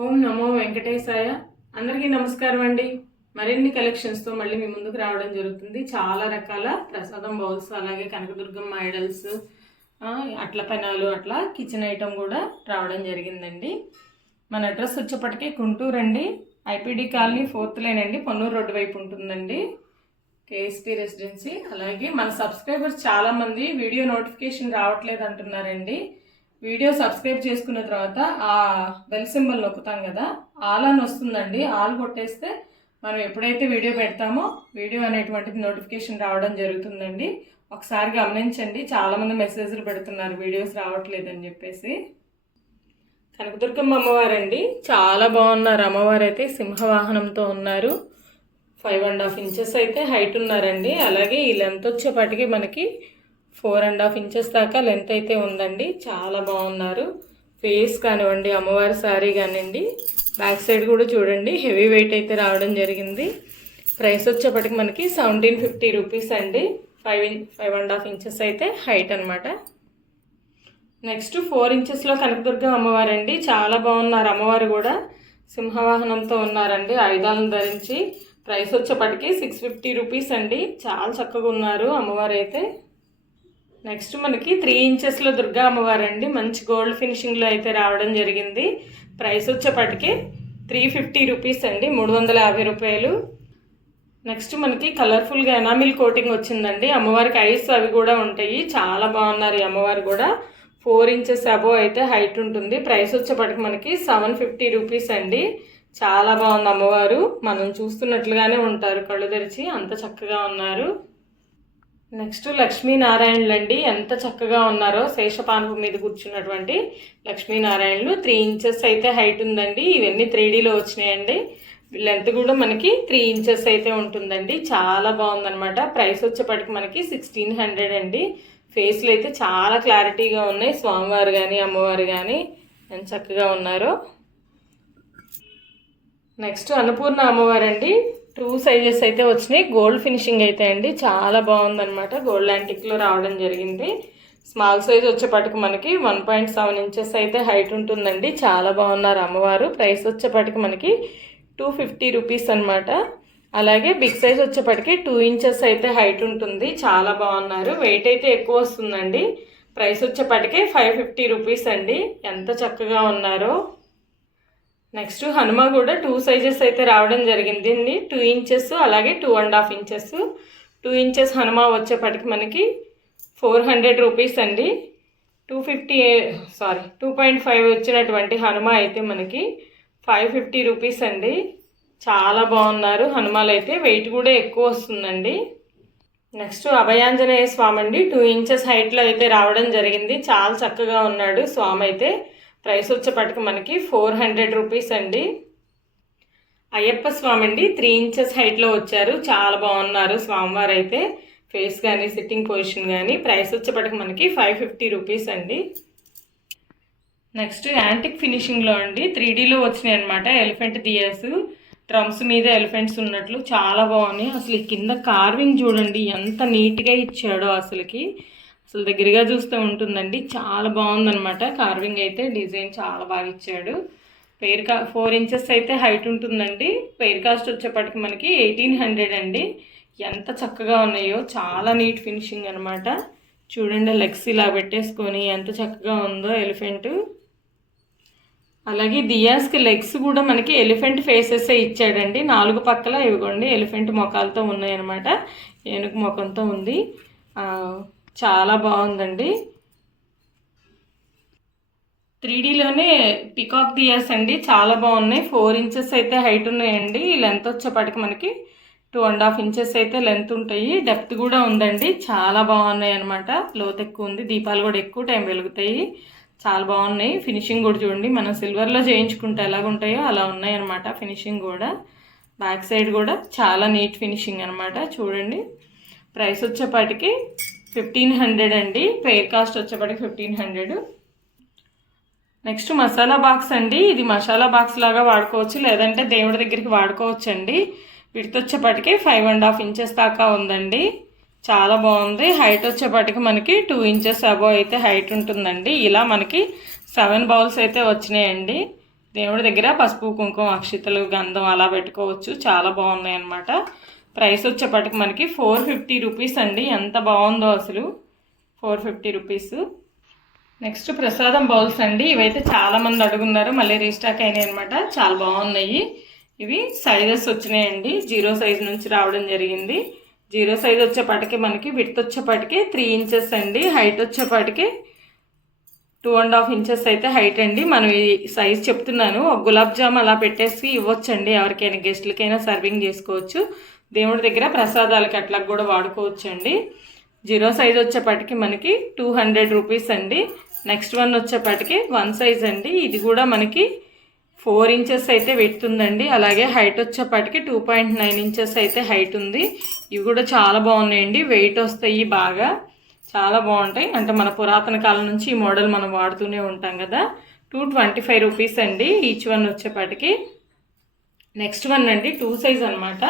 ఓం నమో వెంకటేశాయ. అందరికీ నమస్కారం అండి. మరిన్ని కలెక్షన్స్తో మళ్ళీ మీ ముందుకు రావడం జరుగుతుంది. చాలా రకాల ప్రసాదం బౌల్స్ అలాగే కనకదుర్గమ్మ ఐడల్స్ అట్ల పెనాలు అట్లా కిచెన్ ఐటమ్ కూడా రావడం జరిగిందండి. మన అడ్రస్ వచ్చేప్పటికి గుంటూరు అండి. ఐపీడీ కాలనీ ఫోర్త్ లైన్ అండి. పొన్నూరు రోడ్డు వైపు ఉంటుందండి. కేఎస్పీ రెసిడెన్సీ అలాగే మన సబ్స్క్రైబర్స్ చాలామంది వీడియో నోటిఫికేషన్ రావట్లేదు అంటున్నారండి. వీడియో సబ్స్క్రైబ్ చేసుకున్న తర్వాత ఆ బెల్ సింబల్ నొక్కుతాం కదా ఆల్ అని వస్తుందండి. ఆల్ కొట్టేస్తే మనం ఎప్పుడైతే వీడియో పెడతామో వీడియో అనేటువంటిది నోటిఫికేషన్ రావడం జరుగుతుందండి. ఒకసారి గమనించండి చాలామంది మెసేజ్లు పెడుతున్నారు వీడియోస్ రావట్లేదని చెప్పేసి. కనకదుర్గమ్మ అమ్మవారండి చాలా బాగున్నారు. అమ్మవారు అయితే సింహవాహనంతో ఉన్నారు. ఫైవ్ అండ్ హాఫ్ ఇంచెస్ అయితే హైట్ ఉన్నారండి. అలాగే ఈ లెంత్ వచ్చేపాటికి మనకి ఫోర్ అండ్ హాఫ్ ఇంచెస్ దాకా లెంత్ అయితే ఉందండి. చాలా బాగున్నారు. ఫేస్ కానివ్వండి అమ్మవారి సారీ కానివ్వండి బ్యాక్ సైడ్ కూడా చూడండి హెవీ వెయిట్ అయితే రావడం జరిగింది. ప్రైస్ వచ్చేప్పటికి మనకి సెవెంటీన్ ఫిఫ్టీ రూపీస్ అండి. Five in five and half inches అయితే హైట్ అనమాట నెక్స్ట్ ఫోర్ ఇంచెస్లో కనకదుర్గ అమ్మవారండి. చాలా బాగున్నారు అమ్మవారు కూడా. సింహవాహనంతో ఉన్నారండి. ఆయుధాలను ధరించి ప్రైస్ వచ్చేప్పటికి సిక్స్ ఫిఫ్టీ రూపీస్ అండి. చాలా చక్కగా ఉన్నారు అమ్మవారు అయితే నెక్స్ట్ మనకి త్రీ ఇంచెస్లో దుర్గా అమ్మవారు అండి మంచి గోల్డ్ ఫినిషింగ్లో అయితే రావడం జరిగింది. ప్రైస్ వచ్చేప్పటికి త్రీ ఫిఫ్టీ రూపీస్ అండి. మూడు వందల యాభై రూపాయలు. నెక్స్ట్ మనకి కలర్ఫుల్గా ఎనామిల్ కోటింగ్ వచ్చిందండి. అమ్మవారికి ఐస్ అవి కూడా ఉంటాయి. చాలా బాగున్నారు ఈ అమ్మవారు కూడా. ఫోర్ ఇంచెస్ అబోవ్ అయితే హైట్ ఉంటుంది. ప్రైస్ వచ్చేప్పటికి మనకి సెవెన్ ఫిఫ్టీ రూపీస్ అండి. చాలా బాగుంది అమ్మవారు. మనం చూస్తున్నట్లుగానే ఉంటారు. కళ్ళు తెరిచి అంత చక్కగా ఉన్నారు. నెక్స్ట్ లక్ష్మీనారాయణలు అండి ఎంత చక్కగా ఉన్నారో శేషపానుపు మీద కూర్చున్నటువంటి లక్ష్మీనారాయణలు. త్రీ ఇంచెస్ అయితే హైట్ ఉందండి. ఇవన్నీ త్రీడీలో వచ్చినాయండి. లెంత్ కూడా మనకి త్రీ ఇంచెస్ అయితే ఉంటుందండి. చాలా బాగుందనమాట ప్రైస్ వచ్చేప్పటికి మనకి సిక్స్టీన్ హండ్రెడ్ అండి. ఫేస్లు అయితే చాలా క్లారిటీగా ఉన్నాయి. స్వామివారు కానీ అమ్మవారు కానీ ఎంత చక్కగా ఉన్నారు. నెక్స్ట్ అన్నపూర్ణ అమ్మవారు అండి టూ సైజెస్ అయితే వచ్చినాయి. గోల్డ్ ఫినిషింగ్ అయితే అండి. చాలా బాగుందనమాట గోల్డ్ యాంటిక్లో రావడం జరిగింది. స్మాల్ సైజ్ వచ్చేపటికి మనకి వన్ పాయింట్ సెవెన్ ఇంచెస్ అయితే హైట్ ఉంటుందండి. చాలా బాగున్నారు అమ్మవారు. ప్రైస్ వచ్చేపటికి మనకి టూ ఫిఫ్టీ రూపీస్ అనమాట అలాగే బిగ్ సైజ్ వచ్చేపటికి టూ ఇంచెస్ అయితే హైట్ ఉంటుంది. చాలా బాగున్నారు. వెయిట్ అయితే ఎక్కువ వస్తుందండి. ప్రైస్ వచ్చేపటికి ఫైవ్ ఫిఫ్టీ రూపీస్ అండి. ఎంత చక్కగా ఉన్నారో. నెక్స్ట్ హనుమ కూడా టూ సైజెస్ అయితే రావడం జరిగింది అండి. టూ ఇంచెస్ అలాగే two and half inches. Two inches Hanuma వచ్చేపటికి మనకి ఫోర్ హండ్రెడ్ రూపీస్ అండి. Two fifty sorry two point five వచ్చినటువంటి హనుమ అయితే మనకి ఫైవ్ ఫిఫ్టీ రూపీస్ అండి. చాలా బాగున్నారు హనుమాలు అయితే వెయిట్ కూడా ఎక్కువ వస్తుందండి. నెక్స్ట్ అభయాంజనేయ స్వామి అండి. టూ ఇంచెస్ హైట్లో అయితే రావడం జరిగింది. చాలా చక్కగా ఉన్నాడు స్వామి అయితే. ప్రైస్ వచ్చేపటికి మనకి ఫోర్ హండ్రెడ్ రూపీస్ అండి. అయ్యప్ప స్వామి అండి త్రీ ఇంచెస్ హైట్లో వచ్చారు. చాలా బాగున్నారు స్వామివారు అయితే ఫేస్ కానీ సిట్టింగ్ పొజిషన్ కానీ ప్రైస్ వచ్చేపటికి మనకి ఫైవ్ ఫిఫ్టీ రూపీస్ అండి. నెక్స్ట్ యాంటిక్ ఫినిషింగ్లో అండి. త్రీ డీలో వచ్చినాయి అనమాట ఎలిఫెంట్ దియాస్ డ్రమ్స్ మీద ఎలిఫెంట్స్ ఉన్నట్లు. చాలా బాగున్నాయి. అసలు కింద కార్వింగ్ చూడండి ఎంత నీట్గా ఇచ్చాడో అసలుకి. అసలు దగ్గరగా చూస్తూ ఉంటుందండి. చాలా బాగుందనమాట కార్వింగ్ అయితే డిజైన్ చాలా బాగా ఇచ్చాడు. పెయిర్ కా ఫోర్ ఇంచెస్ అయితే హైట్ ఉంటుందండి. పెయిర్ కాస్ట్ వచ్చేప్పటికి మనకి ఎయిటీన్ హండ్రెడ్ అండి. ఎంత చక్కగా ఉన్నాయో చాలా నీట్ ఫినిషింగ్ అనమాట చూడండి లెగ్స్ ఇలా పెట్టేసుకొని ఎంత చక్కగా ఉందో ఎలిఫెంట్. అలాగే దియాస్కి లెగ్స్ కూడా మనకి ఎలిఫెంట్ ఫేసెస్ ఇచ్చాడండి. నాలుగు పక్కల ఇవ్వకండి ఎలిఫెంట్ మొఖాలతో ఉన్నాయన్నమాట. ఏనుగు ముఖంతో ఉంది. చాలా బాగుందండి. త్రీ డీలోనే పికాక్ దియాస్ అండి. చాలా బాగున్నాయి. ఫోర్ ఇంచెస్ అయితే హైట్ ఉన్నాయండి. లెంత్ వచ్చేపాటికి మనకి టూ అండ్ హాఫ్ ఇంచెస్ అయితే లెంత్ ఉంటాయి. డెప్త్ కూడా ఉందండి. చాలా బాగున్నాయి అనమాట లోత్ ఎక్కువ ఉంది. దీపాలు కూడా ఎక్కువ టైం వెలుగుతాయి. చాలా బాగున్నాయి. ఫినిషింగ్ కూడా చూడండి. మనం సిల్వర్లో చేయించుకుంటే ఎలాగ ఉంటాయో అలా ఉన్నాయి అనమాట ఫినిషింగ్ కూడా. బ్యాక్ సైడ్ కూడా చాలా నీట్ ఫినిషింగ్ అనమాట చూడండి. ప్రైస్ వచ్చేపాటికి ఫిఫ్టీన్ హండ్రెడ్ అండి. పేర్ కాస్ట్ వచ్చేపాటికి fifteen hundred. Next masala box అండి. ఇది మసాలా బాక్స్ లాగా వాడుకోవచ్చు. లేదంటే దేవుడి దగ్గరికి వాడుకోవచ్చు అండి విడత వచ్చేపాటికి ఫైవ్ అండ్ హాఫ్ ఇంచెస్ దాకా ఉందండి. చాలా బాగుంది. హైట్ వచ్చేపాటికి మనకి టూ ఇంచెస్ అబోవ్ అయితే హైట్ ఉంటుందండి. ఇలా మనకి సెవెన్ బౌల్స్ అయితే వచ్చినాయండి. దేవుడి దగ్గర పసుపు కుంకుమ అక్షితలు గంధం అలా పెట్టుకోవచ్చు. చాలా బాగున్నాయి అన్నమాట ప్రైస్ వచ్చేపాటికి మనకి ఫోర్ ఫిఫ్టీ రూపీస్ అండి. ఎంత బాగుందో అసలు. Four fifty rupees. నెక్స్ట్ ప్రసాదం బౌల్స్ అండి. ఇవైతే చాలా మంది అడుగున్నారు. మళ్ళీ రీస్టాక్ అయినాయి అనమాట చాలా బాగున్నాయి. ఇవి సైజెస్ వచ్చినాయండి. జీరో సైజ్ నుంచి రావడం జరిగింది. జీరో సైజ్ వచ్చేపాటికి మనకి విడత్ వచ్చేపాటికి త్రీ ఇంచెస్ అండి. హైట్ వచ్చేపాటికి టూ అండ్ హాఫ్ ఇంచెస్ అయితే హైట్ అండి. మనం ఈ సైజ్ చెప్తున్నాను. ఒక గులాబ్ జామ్ అలా పెట్టేసి ఇవ్వచ్చండి. ఎవరికైనా గెస్ట్లకైనా సర్వింగ్ చేసుకోవచ్చు. దేవుడి దగ్గర ప్రసాదాలకి అట్లా కూడా వాడుకోవచ్చు అండి జీరో సైజ్ వచ్చేప్పటికి మనకి టూ హండ్రెడ్ రూపీస్ అండి. నెక్స్ట్ వన్ వచ్చేపాటికి వన్ సైజ్ అండి. ఇది కూడా మనకి ఫోర్ ఇంచెస్ అయితే పెడుతుందండి అలాగే హైట్ వచ్చేప్పటికి టూ పాయింట్ నైన్ ఇంచెస్ అయితే హైట్ ఉంది. ఇవి కూడా చాలా బాగున్నాయండి. వెయిట్ వస్తాయి బాగా. చాలా బాగుంటాయి. అంటే మన పురాతన కాలం నుంచి ఈ మోడల్ మనం వాడుతూనే ఉంటాం కదా. టూ ట్వంటీ ఫైవ్ రూపీస్ అండి ఈచ్ వన్ వచ్చేపాటికి. నెక్స్ట్ వన్ అండి టూ సైజ్ అనమాట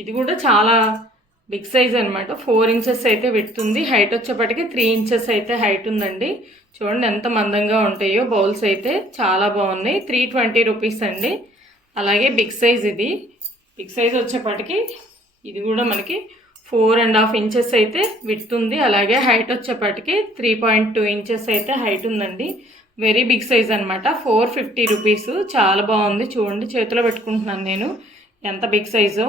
ఇది కూడా చాలా బిగ్ సైజ్ అనమాట ఫోర్ ఇంచెస్ అయితే పెడుతుంది హైట్ వచ్చేప్పటికి త్రీ ఇంచెస్ అయితే హైట్ ఉందండి. చూడండి ఎంత మందంగా ఉంటాయో. బౌల్స్ అయితే చాలా బాగున్నాయి. త్రీ ట్వంటీ రూపీస్ అండి. అలాగే బిగ్ సైజ్ ఇది. బిగ్ సైజ్ వచ్చేప్పటికి ఇది కూడా మనకి ఫోర్ అండ్ హాఫ్ ఇంచెస్ అయితే విడుతుంది. అలాగే హైట్ వచ్చేప్పటికి త్రీ పాయింట్ టూ ఇంచెస్ అయితే హైట్ ఉందండి. వెరీ బిగ్ సైజ్ అనమాట ఫోర్ ఫిఫ్టీ రూపీస్. చాలా బాగుంది. చూడండి చేతిలో పెట్టుకుంటున్నాను నేను. ఎంత బిగ్ సైజో.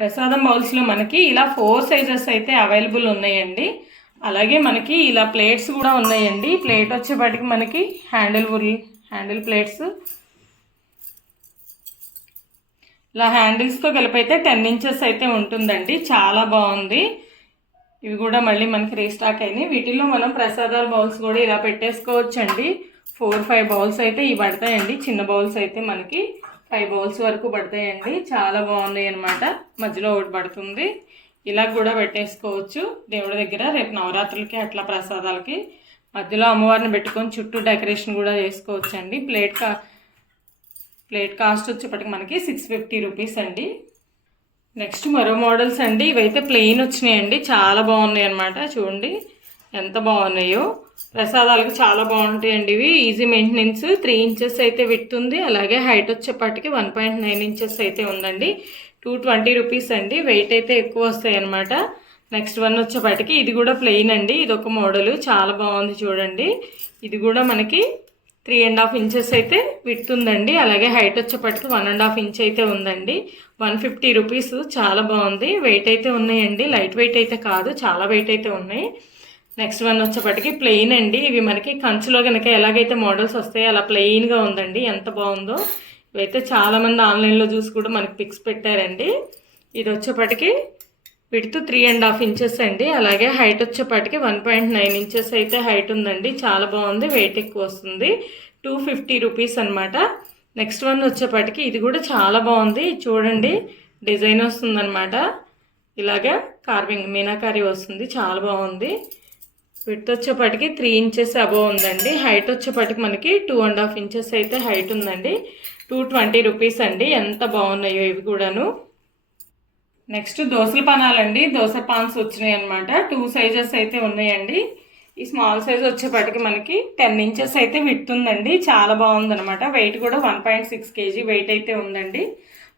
ప్రసాదం బౌల్స్లో మనకి ఇలా ఫోర్ సైజెస్ అయితే అవైలబుల్ ఉన్నాయండి. అలాగే మనకి ఇలా ప్లేట్స్ కూడా ఉన్నాయండి. ప్లేట్ వచ్చేపాటికి మనకి హ్యాండిల్ ఉల్ హ్యాండిల్ ప్లేట్స్ ఇలా హ్యాండిల్స్తో కలిపి అయితే టెన్ ఇంచెస్ అయితే ఉంటుందండి. చాలా బాగుంది. ఇవి కూడా మళ్ళీ మనకి రీస్టాక్ అయినాయి. వీటిల్లో మనం ప్రసాదాల బౌల్స్ కూడా ఇలా పెట్టేసుకోవచ్చండి. ఫోర్ ఫైవ్ బౌల్స్ అయితే ఇవి పడతాయండి. చిన్న బౌల్స్ అయితే మనకి. ఫైవ్ బౌల్స్ వరకు పడతాయండి. చాలా బాగుంది అనమాట మధ్యలో ఒకటి పడుతుంది. ఇలా కూడా పెట్టేసుకోవచ్చు. దేవుడి దగ్గర రేపు నవరాత్రులకి అట్లా ప్రసాదాలకి మధ్యలో అమ్మవారిని పెట్టుకొని చుట్టూ డెకరేషన్ కూడా చేసుకోవచ్చు అండి ప్లేట్ కా ప్లేట్ కాస్ట్ వచ్చేప్పటికి మనకి సిక్స్ ఫిఫ్టీ రూపీస్ అండి. నెక్స్ట్ మరో మోడల్స్ అండి. ఇవైతే ప్లెయిన్ వచ్చినాయండి. చాలా బాగున్నాయి అనమాట చూడండి. ఎంత బాగున్నాయో. ప్రసాదాలకు చాలా బాగుంటాయండి ఇవి. ఈజీ మెయింటెనెన్స్ త్రీ ఇంచెస్ అయితే విడుతుంది అలాగే హైట్ వచ్చేపాటికి వన్ పాయింట్ నైన్ ఇంచెస్ అయితే ఉందండి. టూ ట్వంటీ రూపీస్ అండి. వెయిట్ అయితే ఎక్కువ వస్తాయి అనమాట నెక్స్ట్ వన్ వచ్చేపాటికి ఇది కూడా ప్లెయిన్ అండి. ఇది ఒక మోడల్ చాలా బాగుంది చూడండి. ఇది కూడా మనకి త్రీ అండ్ హాఫ్ ఇంచెస్ అయితే విడుతుందండి అలాగే హైట్ వచ్చేపాటికి వన్ అండ్ హాఫ్ ఇంచ్ అయితే ఉందండి. వన్ ఫిఫ్టీ రూపీస్ చాలా బాగుంది. వెయిట్ అయితే ఉన్నాయండి. లైట్ వెయిట్ అయితే కాదు. చాలా వెయిట్ అయితే ఉన్నాయి. నెక్స్ట్ వన్ వచ్చేప్పటికి ప్లెయిన్ అండి. ఇవి మనకి కంచులో కనుక ఎలాగైతే మోడల్స్ వస్తాయో అలా ప్లెయిన్గా ఉందండి. ఎంత బాగుందో. ఇవైతే చాలామంది ఆన్లైన్లో చూసి కూడా మనకి పిక్స్ పెట్టారండి. ఇది వచ్చేప్పటికి width three and half inches అండి. అలాగే హైట్ వచ్చేపాటికి వన్ పాయింట్ నైన్ ఇంచెస్ అయితే హైట్ ఉందండి. చాలా బాగుంది. వెయిట్ ఎక్కువ వస్తుంది. టూ ఫిఫ్టీ రూపీస్ అనమాట నెక్స్ట్ వన్ వచ్చేపాటికి ఇది కూడా చాలా బాగుంది. చూడండి. డిజైన్ వస్తుందన్నమాట. ఇలాగా కార్వింగ్ మీనాకారి వస్తుంది. చాలా బాగుంది. విత్ వచ్చేపాటికి త్రీ ఇంచెస్ అబోవ్ ఉందండి. హైట్ వచ్చేపాటికి మనకి టూ అండ్ హాఫ్ ఇంచెస్ అయితే హైట్ ఉందండి. టూ ట్వంటీ రూపీస్ అండి. ఎంత బాగున్నాయో ఇవి కూడాను. నెక్స్ట్ దోసల పానాలండి. దోశ పాన్స్ వచ్చినాయి అనమాట టూ సైజెస్ అయితే ఉన్నాయండి. ఈ స్మాల్ సైజ్ వచ్చేపాటికి మనకి టెన్ ఇంచెస్ అయితే విడుతుందండి చాలా బాగుందనమాట వెయిట్ కూడా one point six KG weight అయితే ఉందండి.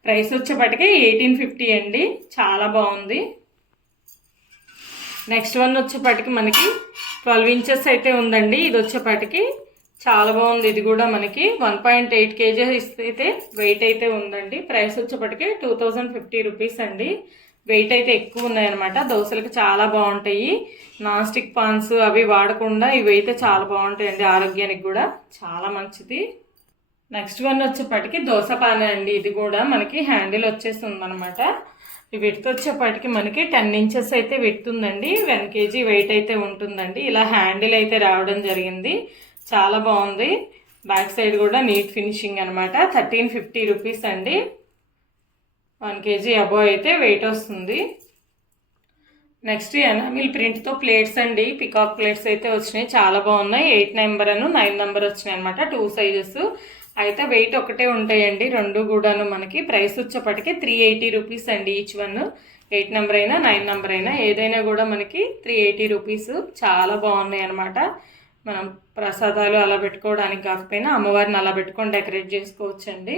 ప్రైస్ వచ్చేపాటికి ఎయిటీన్ ఫిఫ్టీ అండి. చాలా బాగుంది. నెక్స్ట్ వన్ వచ్చేపాటికి మనకి ట్వెల్వ్ ఇంచెస్ అయితే ఉందండి. ఇది వచ్చేపాటికి చాలా బాగుంది. ఇది కూడా మనకి వన్ పాయింట్ ఎయిట్ కేజీస్ అయితే వెయిట్ అయితే ఉందండి. ప్రైస్ వచ్చేప్పటికి టూ థౌజండ్ ఫిఫ్టీ రూపీస్ అండి. వెయిట్ అయితే ఎక్కువ ఉన్నాయన్నమాట. దోశలకు చాలా బాగుంటాయి. నాన్ స్టిక్ పాన్స్ అవి వాడకుండా ఇవి అయితే చాలా బాగుంటాయండి ఆరోగ్యానికి కూడా. చాలా మంచిది. నెక్స్ట్ వన్ వచ్చేప్పటికి దోశ పానే అండి. ఇది కూడా మనకి హ్యాండిల్ వచ్చేసి ఉందన్నమాట. విడత వచ్చేపాటికి మనకి టెన్ ఇంచెస్ అయితే విడుతుందండి వన్ కేజీ వెయిట్ అయితే ఉంటుందండి. ఇలా హ్యాండిల్ అయితే రావడం జరిగింది. చాలా బాగుంది. బ్యాక్ సైడ్ కూడా నీట్ ఫినిషింగ్ అనమాట థర్టీన్ ఫిఫ్టీ రూపీస్ అండి. వన్ కేజీ అబో అయితే వెయిట్ వస్తుంది. నెక్స్ట్ ఎనామిల్ ప్రింట్తో ప్లేట్స్ అండి. పికాక్ ప్లేట్స్ అయితే వచ్చినాయి. చాలా బాగున్నాయి. ఎయిట్ నెంబర్ అను నైన్ నెంబర్ వచ్చినాయి అనమాట టూ సైజెస్. అయితే వెయిట్ ఒకటే ఉంటాయండి. రెండు కూడాను మనకి ప్రైస్ వచ్చేప్పటికి త్రీ ఎయిటీ రూపీస్ అండి ఈచ్ వన్ ఎయిట్ నెంబర్ అయినా నైన్ నెంబర్ అయినా ఏదైనా కూడా మనకి త్రీ ఎయిటీ రూపీస్ చాలా బాగున్నాయి అనమాట మనం ప్రసాదాలు అలా పెట్టుకోవడానికి కాకపోయినా అమ్మవారిని అలా పెట్టుకొని డెకరేట్ చేసుకోవచ్చండి.